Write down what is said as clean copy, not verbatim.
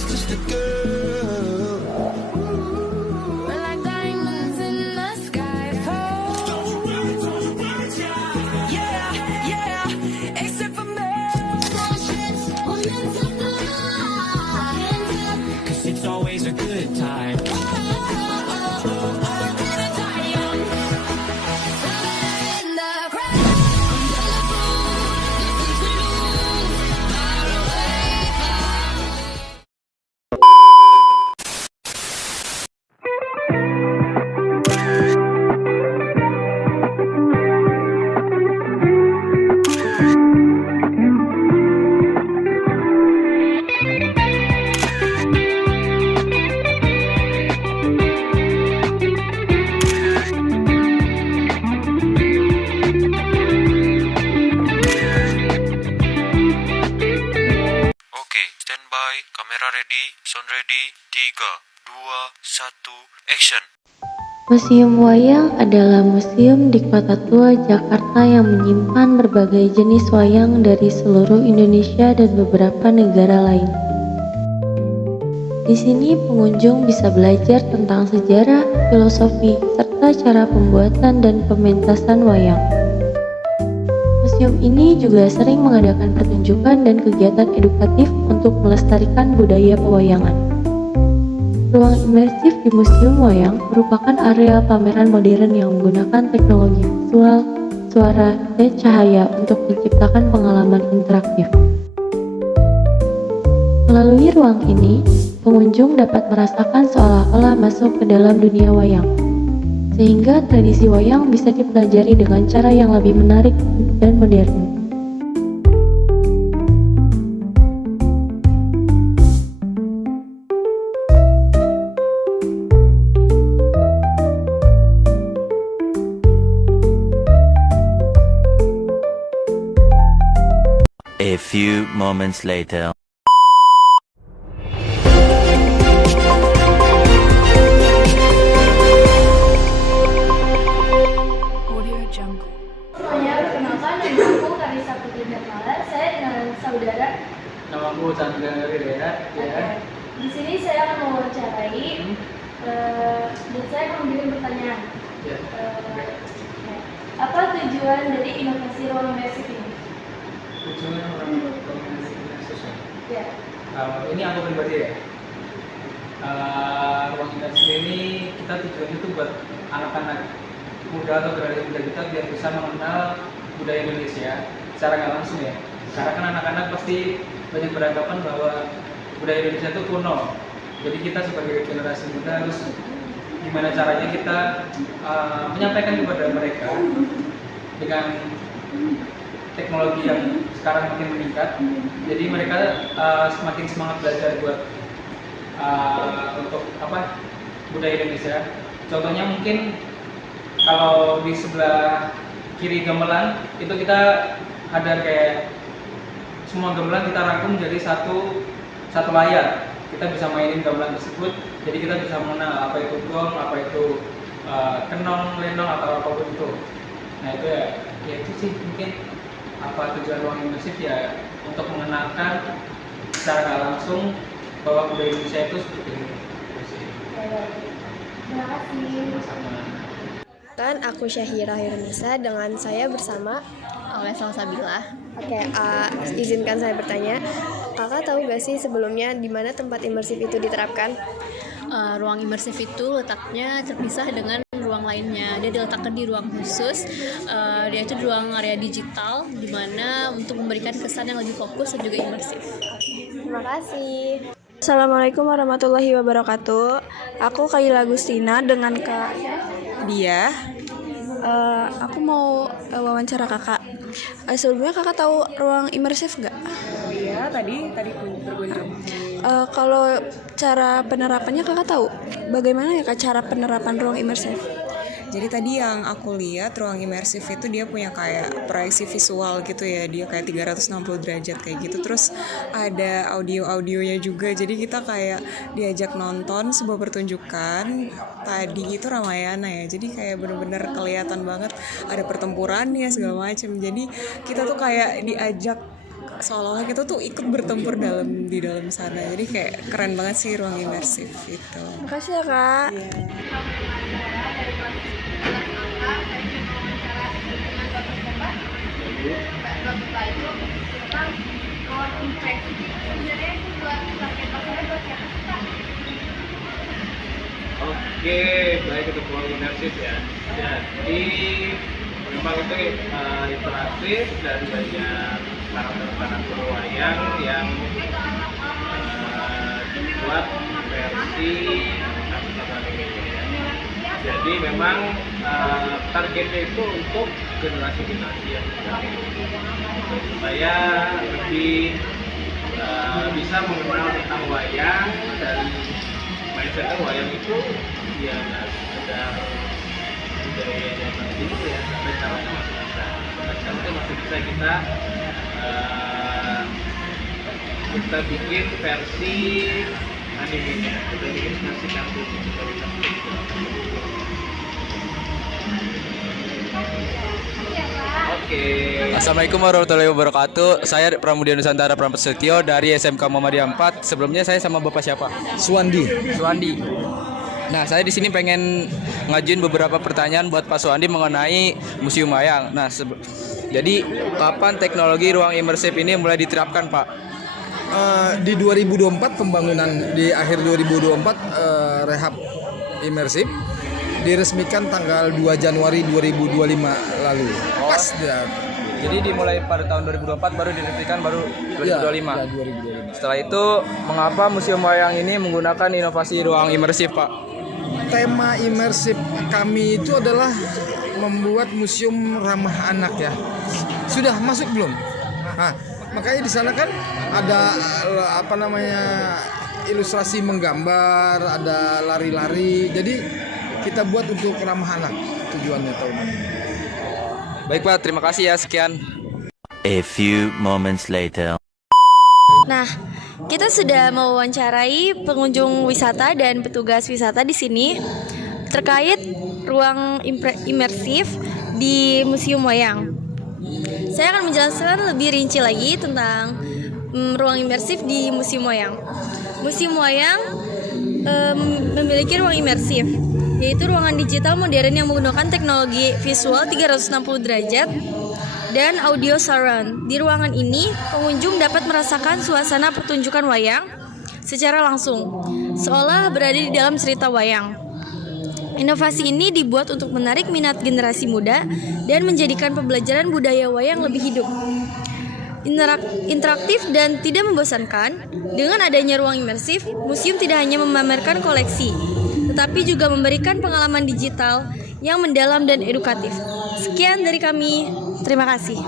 was just a girl. We're like diamonds in the sky. Yeah, yeah, except for me. Cause it's always a good time. Oke, standby, kamera ready, sound ready, 3, 2, 1, action. Museum Wayang adalah museum di Kota Tua, Jakarta yang menyimpan berbagai jenis wayang dari seluruh Indonesia dan beberapa negara lain. Di sini pengunjung bisa belajar tentang sejarah, filosofi, serta cara pembuatan dan pementasan wayang. Museum ini juga sering mengadakan pertunjukan dan kegiatan edukatif untuk melestarikan budaya pewayangan. Ruang imersif di Museum Wayang merupakan area pameran modern yang menggunakan teknologi visual, suara, dan cahaya untuk menciptakan pengalaman interaktif. Melalui ruang ini, pengunjung dapat merasakan seolah-olah masuk ke dalam dunia wayang, sehingga tradisi wayang bisa dipelajari dengan cara yang lebih menarik dan modern. A few moments later. Semuanya, perkenalkan nama aku Karisa Putri Darmala. Saya dengan saudara. Nama aku Chandra Ridea. Oke. Di sini saya akan mewawancarai dan saya akan memberikan pertanyaan. Ya. Oke. Apa tujuan dari inovasi ruang imersif ini? Tujuan orang komunikasi sosial. Ya. Ini aku pribadi ya. Ruang imersif ini kita tujuannya itu buat anak-anak muda atau generasi muda kita biar bisa mengenal budaya Indonesia secara nggak langsung ya. Karena kan anak-anak pasti banyak beranggapan bahwa budaya Indonesia itu kuno. Jadi kita sebagai generasi muda harus gimana caranya kita menyampaikan kepada mereka dengan teknologi yang sekarang makin meningkat. Jadi mereka semakin semangat belajar buat untuk budaya Indonesia. Contohnya mungkin kalau di sebelah kiri gamelan itu kita ada kayak semua gamelan kita rangkum jadi satu layar. Kita bisa mainin gamelan tersebut, jadi kita bisa mengenal apa itu gong, apa itu kenong, lenong atau apapun itu. Nah itu ya itu sih mungkin apa tujuan ruang imersif ya, untuk mengenalkan secara nggak langsung bahwa budaya Indonesia itu seperti ini. Terima kasih. Sama. Aku Syahira Hirnisa, dengan saya bersama oleh Salsabila. Oke, izinkan saya bertanya, kakak tahu gak sih sebelumnya di mana tempat imersif itu diterapkan? Ruang imersif itu letaknya terpisah dengan ruang lainnya. Dia diletakkan di ruang khusus, dia itu di ruang area digital, di mana untuk memberikan kesan yang lebih fokus dan juga imersif. Terima kasih. Assalamualaikum warahmatullahi wabarakatuh. Aku Kaila Agustina dengan Kak Dia. Aku mau wawancara kakak. Sebelumnya kakak tahu ruang imersif nggak? Iya, tadi berkunjung. Kalau cara penerapannya kakak tahu? Bagaimana ya kak cara penerapan ruang imersif? Jadi tadi yang aku lihat ruang imersif itu dia punya kayak proyeksi visual gitu ya, dia kayak 360 derajat kayak gitu. Terus ada audionya juga, jadi kita kayak diajak nonton sebuah pertunjukan. Tadi itu Ramayana ya, jadi kayak bener-bener kelihatan banget ada pertempurannya segala macam. Jadi kita tuh kayak diajak seolah-olah kita tuh ikut bertempur di dalam sana. Jadi kayak keren banget sih ruang imersif itu. Makasih ya Kak. Oke, baik untuk ruang imersif ya. Jadi memang itu interaktif dan banyak karakter wayang yang dibuat versi satu animenya ya. Jadi memang targetnya itu untuk generasi yang supaya lebih bisa mengenal tentang wayang dan mindsetnya wayang itu ya ada budayanya masing ya, sampai caranya masih bisa. Sampai itu masih bisa kita bikin versi animenya, kita bikin versi kartun, kita bisa bikin. Oke. Assalamualaikum warahmatullahi wabarakatuh. Saya Pramudia Nusantara Prasetyo dari SMK Muhammadiyah 4. Sebelumnya saya sama Bapak siapa? Suwandi. Nah, saya di sini pengen ngajuin beberapa pertanyaan buat Pak Suwandi mengenai Museum Wayang. Nah, jadi kapan teknologi ruang imersif ini mulai diterapkan, Pak? Di 2024 pembangunan, di akhir 2024 rehab imersif diresmikan tanggal 2 Januari 2025 lalu. Pas dia. Jadi dimulai pada tahun 2024 baru diresmikan baru 2025. Ya, 2025. Setelah itu, mengapa Museum Wayang ini menggunakan inovasi ruang imersif, Pak? Tema imersif kami itu adalah membuat museum ramah anak ya. Sudah masuk belum? Nah, makanya di sana kan ada ilustrasi menggambar, ada lari-lari. Jadi kita buat untuk ramah anak tujuannya tahun ini. Baik, Pak, terima kasih ya, sekian. A few moments later. Nah, kita sudah mewawancarai pengunjung wisata dan petugas wisata di sini terkait ruang imersif di Museum Wayang. Saya akan menjelaskan lebih rinci lagi tentang ruang imersif di Museum Wayang. Museum Wayang memiliki ruang imersif, yaitu ruangan digital modern yang menggunakan teknologi visual 360 derajat dan audio surround. Di ruangan ini, pengunjung dapat merasakan suasana pertunjukan wayang secara langsung, seolah berada di dalam cerita wayang. Inovasi ini dibuat untuk menarik minat generasi muda dan menjadikan pembelajaran budaya wayang lebih hidup, interaktif dan tidak membosankan. Dengan adanya ruang imersif, museum tidak hanya memamerkan koleksi, tetapi juga memberikan pengalaman digital yang mendalam dan edukatif. Sekian dari kami, terima kasih.